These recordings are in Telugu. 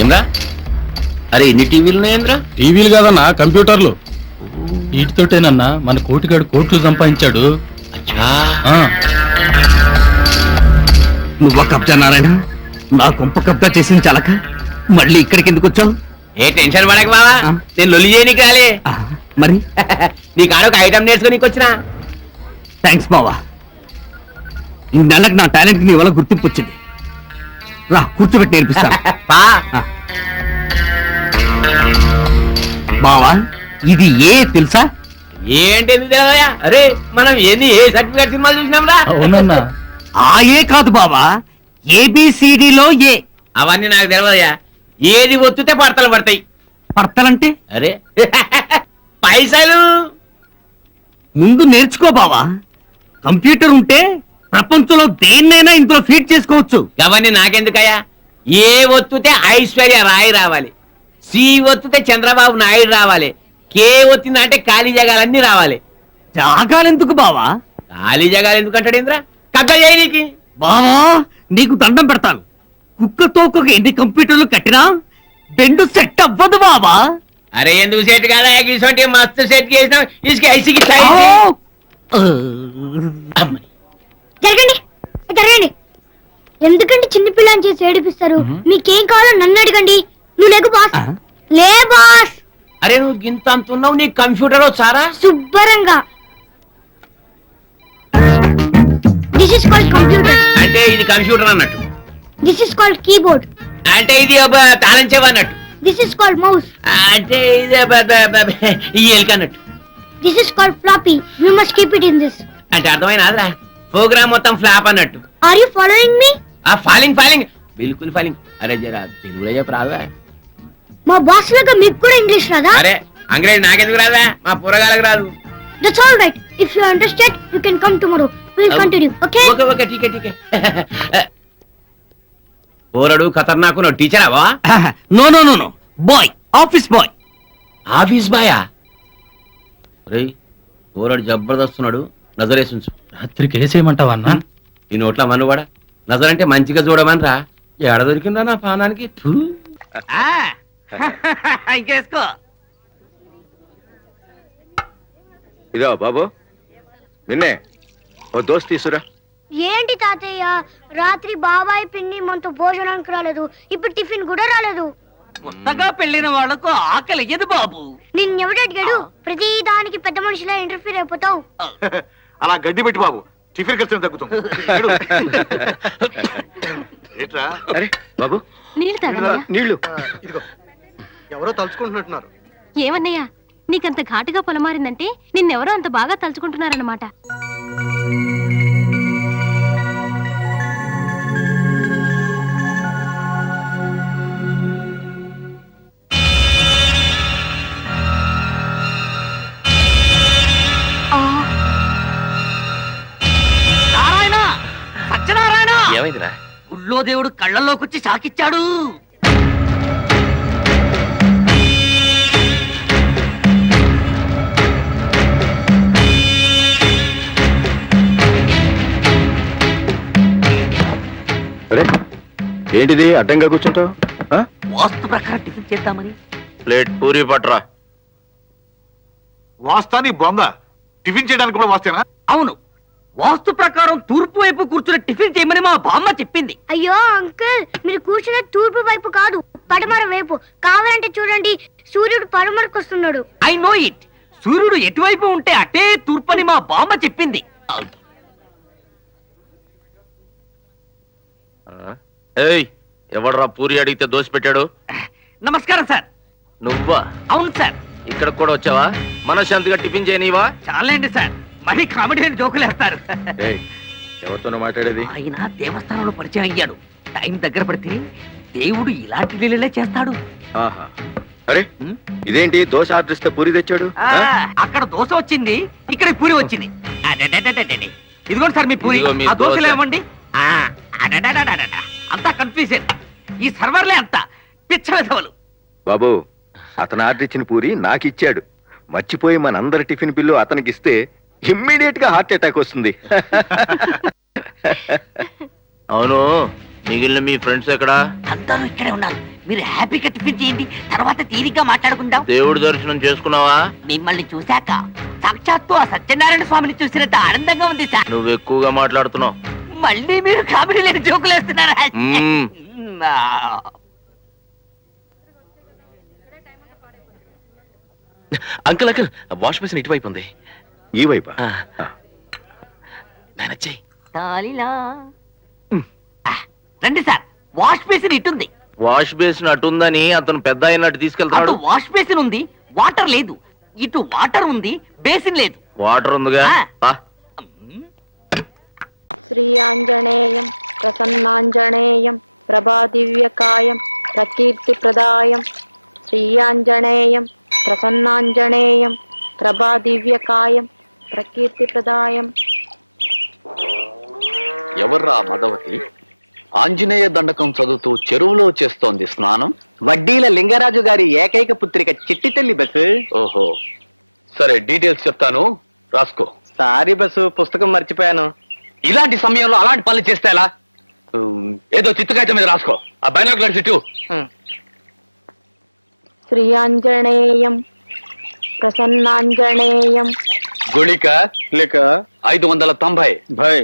ఏమ్రా? అరే ఎన్ని టీవీలు ఉన్నాయేంద్రా? టీవీలు కాదన్నా, కంప్యూటర్లు. వీటితోటేనన్నా మన కోటిగాడు కోట్లు సంపాదించాడు. అచ్చా. నువ్వు కబ్జా నారాయణ, నా కొంప కబ్జా చేసింది చాలక మళ్ళీ ఇక్కడికి ఎందుకు వచ్చావు? ఏ టెన్షన్ పడక బావా, నేను లొల్లి చేయనీకి రాలే. మరి నీ కాడొక ఐటమ్ నేర్చుకోనీకి వచ్చినా. థ్యాంక్స్ బావా. ఈ నెలకు నా టాలెంట్ నీ వల్ల గుర్తింపు వచ్చింది. రా కూర్చోబెట్టి నేర్పిస్తా. పా. బావా ఇది ఏ తెలుసా? ఏంటి ఎందుకు తెలియదయ్యా? అరే మనం ఏంది ఏ సర్టిఫికేట్ సినిమాలు చూసినాం రా? అవునన్నా. ఆ ఏ కాదు బావా, ఏబిసిడిలో ఏ. అవన్నీ నాకు తెలియదయ్యా. ఏది ఒత్తుతే పడతలు పడతాయి. పడతలంటే? అరే పైసలు. ముందు నేర్చుకో బావా. కంప్యూటర్ ఉంటే ప్రపంచంలో దేన్నైనా ఇందులో ఫీడ్ చేసుకోవచ్చు. అవన్నీ నాకెందుకయ్యా? ఏ ఒత్తుతే ఐశ్వర్య రాయ్ రావాలి, సి ఒత్తుతే చంద్రబాబు నాయుడు రావాలి, కే ఒత్తిందంటే ఖాళీ జగాలన్నీ రావాలి. జాగాలెందుకు బావా? ఖాళీ జగాలు ఎందుకంటాడు ఇంద్ర? కబ్జా చేయనీకి. బావా నీకు దండం పెడతాను. కుక్క తోక ఎన్ని కంప్యూటర్లు కట్టినా బెండు సెట్ అవ్వదు బావా. అరే ఎందుకు సెట్ కాదా? ఇటువంటి మస్తు సెట్ చేసినాం. ఇసుక ఐసికి జరగండి జరగండి. ఎందుకంటే చిన్నపిల్లని చేసి ఏడిపిస్తారు? మీకేం కావాలో నన్ను అడగండి. నువ్వు లేకు బాస్. లే బాస్. అరే నువ్వు గింత అంటున్నావు, నీ కంప్యూటర్ వచ్చారా? శుభ్రంగా. This is called computer. అంటే ఇది కంప్యూటర్ అన్నట్టు. This is called keyboard. అంటే ఇది తాళం చెవి అన్నట్టు. This is called mouse. అంటే ఇది ఈ ఎలుక అన్నట్టు. This is called floppy. You must keep it in this. అంటే అర్థమైనాదిరా? ప్రోగ్రామ్ మొత్తం ఫ్లాప్ అన్నట్టు. ఆర్ యు ఫాలోయింగ్ మీ? ఆ ఫాలింగ్ ఫాలింగ్ బిల్కుల్ ఫాలింగ్. అరే జరా తెలుగులో చెప్పు రాదా? మా బాస్ లాగా మీకు కూడా ఇంగ్లీష్ రాదా? అరే అంగ్రేజీ నాకెందుకు రాదా? మా పూరగాలకు రాదు. That's all right. If you are interested you can come tomorrow. We will continue. Okay okay okay ఠీకే ఠీకే. పోరడు ఖతర్నాకు నో టీచర్ అవా? No no no no boy, office boy. Office బాయా? రే పోరడు జబర్దస్తున్నాడు, నజరేసి ఉంచు. రాత్రికి వేసేయమంటావా అన్నా? ఈ నోట్ల మనువాడ నజర్ అంటే మంచిగా చూడమని రా. ఏడ దొరికిందా నా పానానికి? ఇంకేసుకో. ఇదో బాబు, నిన్నే ఓ దోస్త్ తీసురా. ఏంటి తాతయ్య, రాత్రి బాబాయ్ పిన్ని మనతో భోజనానికి రాలేదు, ఇప్పుడు టిఫిన్ కూడా రాలేదు. కొత్తగా పెళ్లిన వాళ్ళకు ఆకలి ఎదు బాబు. నిన్నెవడు అడిగాడు? ప్రతి దానికి పెద్ద మనిషిలా ఇంటర్ఫీర్ అయిపోతావు. అలా గడ్డి పెట్టి బాబు, టిఫిన్ ఖర్చు తగ్గుతాం. ఏంట్రా? అరే బాబు నీళ్లు తాగన్నయ్యా. నీళ్లు ఇదిగో. ఎవరో తలుచుకుంటున్నట్టున్నారు. ఏమన్నయ్యా, నీకంత ఘాటుగా పొలమారిందంటే నిన్నెవరో అంత బాగా తలుచుకుంటున్నారన్నమాట. నారాయణ, సత్యనారాయణ, ఏమైందిరా? గుళ్ళో దేవుడు కళ్ళల్లోకి వచ్చి సాకిచ్చాడు. అరే ఏంటిది అడ్డంగా కూర్చుంటావు? వాస్తు ప్రకారం టిఫిన్ చేద్దామని. ప్లేట్ పూరి పట్రా. వాస్తాని బొంద, టిఫిన్ చేయడానికి కూడా వాస్తేనా? అవును, వాస్తు ప్రకారం తూర్పు వైపు కూర్చుని టిఫిన్ చేయమని మా బామ్మ చెప్పింది. అయ్యో అంకుల్, మీరు కూర్చున్న తూర్పు వైపు కాదు, పడమర వైపు. కావాలంటే చూడండి, సూర్యుడు పడమరకు వస్తున్నాడు. I know it. సూర్యుడు ఎటువైపు ఉంటే అటే తూర్పని మా బామ్మ చెప్పింది. ఎవడరా పూరి అడిగితే దోశ పెట్టాడు? నమస్కారం సార్. నువ్వా? అవును సార్. ఇక్కడ కూడా వచ్చావా? మనశ్శాంతిగా టిఫిన్ చేయనివా? చాలండి సార్, మరీ కామెడీ అని జోకులు వేస్తారు. ఎవరితోనో మాట్లాడేది? ఆయన దేవస్థానంలో పరిచయం అయ్యాడు. టైం దగ్గర పడితే దేవుడు ఇలాంటి లీలలే చేస్తాడు. ఆహా. అరే ఇదేంటి దోశ ఆర్డర్ ఇస్తే పూరి తెచ్చాడు? అక్కడ దోశ వచ్చింది, ఇక్కడ పూరి వచ్చింది. అడడడడడడడి. ఇదిగోండి సార్ మీ పూరి. ఇదిగో మీ ఆ దోశలు దోశ. ఏమండి? అడడడడడడ. అంతా కన్ఫ్యూజన్. ఈ సర్వర్లే అంతా పిచ్చ వెధవలు. బాబు, అతను ఆర్డర్ ఇచ్చిన పూరి నాకు ఇచ్చాడు. మర్చిపోయి మనందరి టిఫిన్ బిల్లు అతనికి ఇస్తే ఇమ్మీడియట్ గా హార్ట్ అటాక్ వస్తుంది. అవును, మిగిలిన మీ ఫ్రెండ్స్ ఎక్కడా? అందరూ ఇక్కడే ఉన్నారు. మీరు హ్యాపీగా టిఫిన్ చేయండి, తర్వాత తీరిగ్గా మాట్లాడుకుందాం. దేవుడి దర్శనం చేసుకున్నావా? మిమ్మల్ని చూశాక సాక్షాత్తు ఆ సత్యనారాయణ స్వామిని చూసినంత ఆనందంగా ఉంది సార్. నువ్వు ఎక్కువగా మాట్లాడుతున్నావు. మళ్ళీ మీరు కామెడీ లేని జోకులు వేస్తున్నారా? మ్మ్. అంకుల్ అంకుల్ వాష్ బేసిన్ ఇటువైపు ఉంది. ఈ వైపా? నానొచ్చాయి. తాలిలా. రండి సార్, వాష్ బేసిన్ ఇటుంది. వాష్ బేసిన్ అటుందని అతను పెద్ద అయినట్టు అటు తీసుకెళ్తాడు. వాష్ బేసిన్ ఉంది, వాటర్ లేదు. ఇటు వాటర్ ఉంది, బేసిన్ లేదు. వాటర్ ఉందిగా. ఆ. శ్రీ ఆంజనేయం ప్రసన్నాంజనేయం ప్రభాదివ్యకాయం ప్రకీర్తిప్రదాయం శ్రీ ఆంజనేయం ప్రసన్నాంజనేయం ప్రభాదివ్యకాయం ప్రకీర్తిప్రదాయం. ఎవర్రా మదవతి? ఆంజనేయ దండకం చదువుతూ చెరువులో చేస్తోంది స్నానం. వడ్డీల లింగరాజు గారి ఏకైక పుత్రిక చిట్టి తల్లి బస్సు. ఓహో, సరే డీటెయిల్స్ చెప్తాను, రాసుకో. సారీ బస్సు, పుస్తకం మర్చిపోయాను. ఇలాంటి సమయంలో అలాంటి పనులు చేస్తే ఎలా? ఏదో చిత్తకాయత మీద రాసుకో. ఆ బైనాక్యులర్ చుట్టూ. శ్రీ ఆంజనేయం ప్రసన్నాంజనేయం గుళిక లేక 590. భయ్.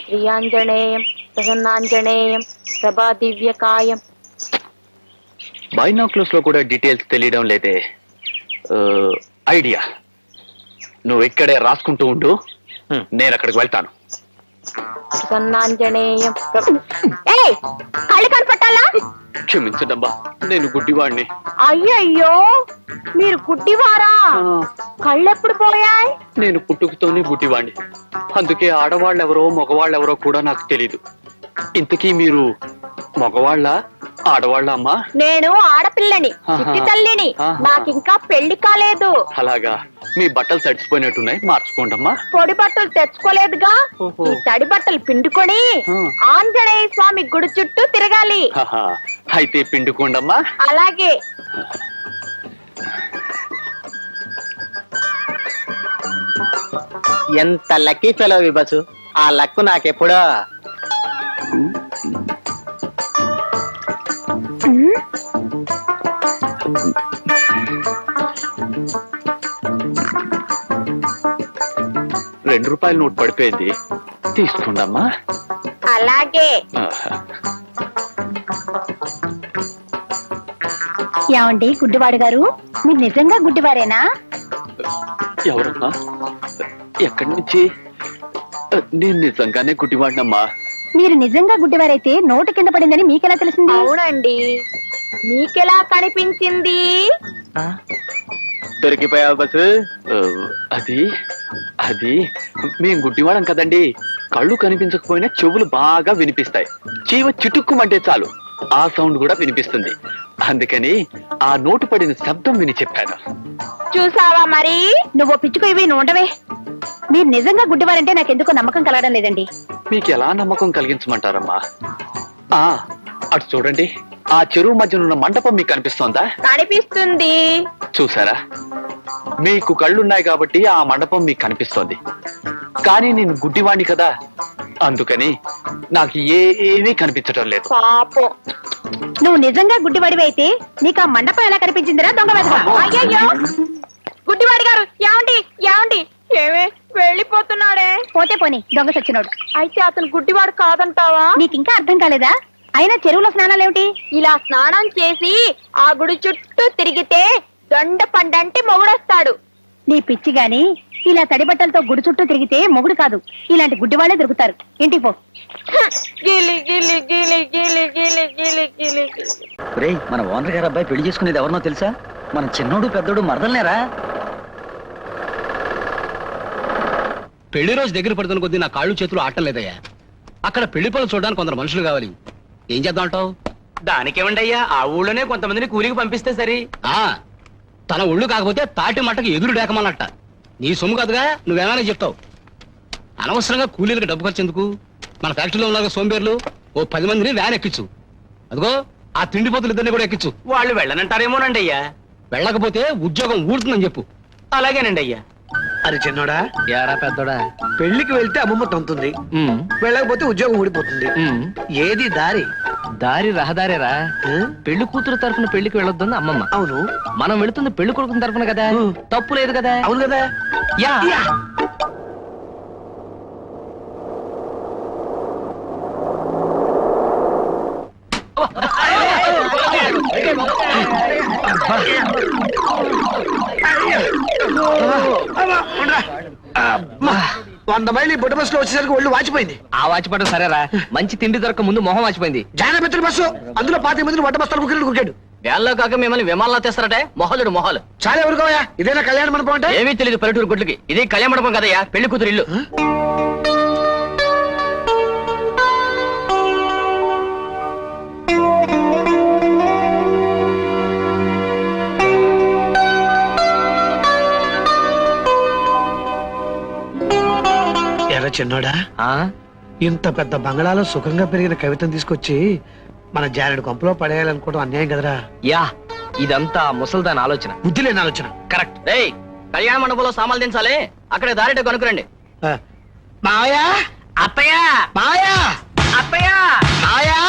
శ్రీ ఆంజనేయం ప్రసన్నాంజనేయం ప్రభాదివ్యకాయం. బైనాక్యులర్స్ లో కూడా డీటెయిల్స్ తెలియడం లేదే. ఐడియా, నువ్వు ఇక్కడే రాసుకుంటూ ఉండు, నేను అక్కడికి వెళ్తాను. ప్రసన్నాంజనేయం కళ్ళు కనపట్టాలా? క్షమించదమ్మా, నేను గుడ్డివాడిని. అయ్యయ్యో, మీరు గుడ్డివారా? కళ్ళెప్పుడు పోయాయి? నేను పుట్టుకతోనే గుడ్డివాడిని, అందుకే ఆడవాళ్ళెవరో మగవాళ్ళెవరో కూడా నాకు తెలీదు. ఇంతకీ మీరు మగవాళ్ళ ఆడవాళ్ళ అమ్మా? నేను ఆడపిల్లని, చిట్టి తల్లిని. నాకింకా పెళ్లి కాలేదు. అలాగా, మీ బట్టలు తడిచిపోయినట్టున్నాయి, మార్చుకోండమ్మా. పొడి బట్టలు తెచ్చుకోలేదుగా, ఈ తడి బట్టలు పిండుకొని ఆంజనేయ స్వామి గుడి చుట్టూ తిరగాలి. అయితే పిండుకోండమ్మా. అలాగే. ఎంత లక్కీ ఫెలో బస్సు, ఆ లక్కు నాకెప్పుడో. ₹2 నోట్ పడిపోయింది, తీసుకోండమ్మా. అలాగే. ఏమండి గుడ్డివాడు గారు, మీరు నిజంగా గుడ్డివారేనా? ఎవరమ్మా? ఎక్కడి నుంచి? నేను నిజంగానే గుడ్డివాడినమ్మా. మీరు నిజంగా గుడ్డివారైతే నోటు కింద పడిందని మీకెలా తెలిసింది? అవునండి, మీకెలా కనిపించింది? దొరికిపోయావు బస్సు. అది అది మేం గుడ్డివాడం కదండి, కళ్ళు కనిపించకపోయినా చెవులు బాగా వినిపిస్తాయి. చీవ చిటుక్కుమంటే చాలు ఆ సౌండ్ కూడా వినిపిస్తుంది. అందుకని ఆ నోటు పడిన శబ్దం విని చెప్పాను. చూసావా మరి? నువ్వు పిచ్చుకు ఇవి ఉండవే. మీరు నిజంగా గుడ్డివారంటే నాకెందుకో నమ్మకం కలగడం లేదండి. మీకు ఎలా నమ్మకం కలిగించమంటారమ్మా? అటు చూడండి, ఆ చెరువు మధ్యనున్న మండపం మీకు కనిపిస్తోందా? కనిపిస్తుంది. చూసారా, మీకు కళ్ళున్నాయి కాబట్టి ఆ మండపం మీకు కనిపిస్తోంది. కానీ నేను గుడ్డివాణ్ణి కదా, అందుకని నాకు ఏమీ కనిపించడం లేదు. పాపం, నువ్వు నిజంగా గుడ్డివాడివి అయితే నీకు ఆ మండపం ఎలా కనిపించిందిరా దొంగ వెధవ? అయ్యయ్యో, గుడ్డివాడి గారు, ఏమండి ఏమండి, ఏమే వెళ్ళిపోతున్నాడే? పోతే పోని, దొంగ సచ్చినోడు. అయితే అతను గుడ్డివాడు కాదంటావా? నీకు ఇంకా అర్థం కాలేదా? అయినా చెరువులో స్నానాలేమిటి? ఇలా స్నానం చేసి ఆ గుడి చుట్టూ తిరిగితే దొండ పండంటి మొగుడొస్తాడు. నీ పిచ్చి గాని, ఇలా తడి బట్టలతో గుడి చుట్టూ తిరిగితే మొగుడు కాదు, ఇలాంటి గుడ్డి వాళ్ళే దొరుకుతారు. ఇంటికి పో. గిలి గిలి గిలి గిలి గిలి గిలి గిలి. మన ఓనర్ గారు అబ్బాయి పెళ్లి చేసుకునేది ఎవరినో తెలుసా? మన చిన్నోడు పెద్దోడు మరదలేరా? పెళ్లి రోజు దగ్గర పడుతున్న కొద్దీ నా కాళ్ళు చేతులు ఆటం లేదయ్యా. అక్కడ పెళ్లి పనులు చూడడానికి కొందరు మనుషులు కావాలి. ఏం చేద్దాం అంటావు? దానికేమండి అయ్యా, ఆ ఊళ్ళోనే కొంతమందిని కూలికి పంపిస్తే సరి. తన ఒళ్ళు కాకపోతే తాటి మట్టకి ఎదురు డేకమన్నట్ట. నీ సొమ్ము కదగా, నువ్వేమైనా చెప్తావు. అనవసరంగా కూలీలకు డబ్బు ఖర్చెందుకు? మన ఫ్యాక్టరీలో ఉన్న సోంబేర్లు ఓ 10 మందిని వ్యాన్ ఎక్కించు. అదిగో ఆ తిండిపోతులు ఇద్దరిని కూడా ఎక్కించు. వాళ్ళు వెళ్ళనంటారేమోనండి అయ్యా. వెళ్ళకపోతే ఉద్యోగం ఊడుతుందని చెప్పు. అలాగేనండి అయ్యా. అది చిన్నోడా, యారా పెద్దోడా, పెళ్లికి వెళ్తే అమ్మమ్మ తంతుంది, వెళ్ళకపోతే ఉద్యోగం ఊడిపోతుంది. ఏది దారి? దారి రహదారేరా పెళ్లి కూతురు తరఫున పెళ్లికి వెళ్ళొద్దు అమ్మమ్మ. అవును. మనం వెళుతుంది పెళ్లి కొడుకుని తరఫున కదా, తప్పు లేదు కదా. అవును కదా. యా వంద మైలు బుట్ట బస్సులో వచ్చేసరికి ఒళ్ళు వాచిపోయింది. ఆ వాచిపడం సరేరా, మంచి తిండి దొరక ముందు మొహం వాచిపోయింది. జానమిత్రుల బస్సు, అందులో 25 మందిని వంట బస్తాలు కుక్కిలు కుక్కాడు. వేళ్ళలో కాక మిమ్మల్ని విమానంలో తెస్తారటే మొహలుడు మొహాలు. చాలా ఎవరుకోయా, ఇదేనా కళ్యాణ మండపం అంటే? ఏమీ తెలియదు పల్లెటూరు గుడ్లకి. ఇది కళ్యాణ మండపం కదయ్యా, పెళ్లి కూతురు ఇల్లు. ఎర్ర చిన్నోడా, ఆ ఇంత పెద్ద బంగళాలో సుఖంగా పెరిగిన కవితను తీసుకొచ్చి మన జారెడు కొంపలో పడేయాలనుకోవడం అన్యాయం కదరా. యా, ఇదంతా ముసల్దాన్ ఆలోచన, బుద్ధి లేని ఆలోచన. కరెక్ట్. రేయ్, కళ్యాణ మండపంలో సామాన్లు దించాలి, అక్కడ దారిట కనుకురండి. మాయా అత్తయ్య మాయా అత్తయ్య మాయా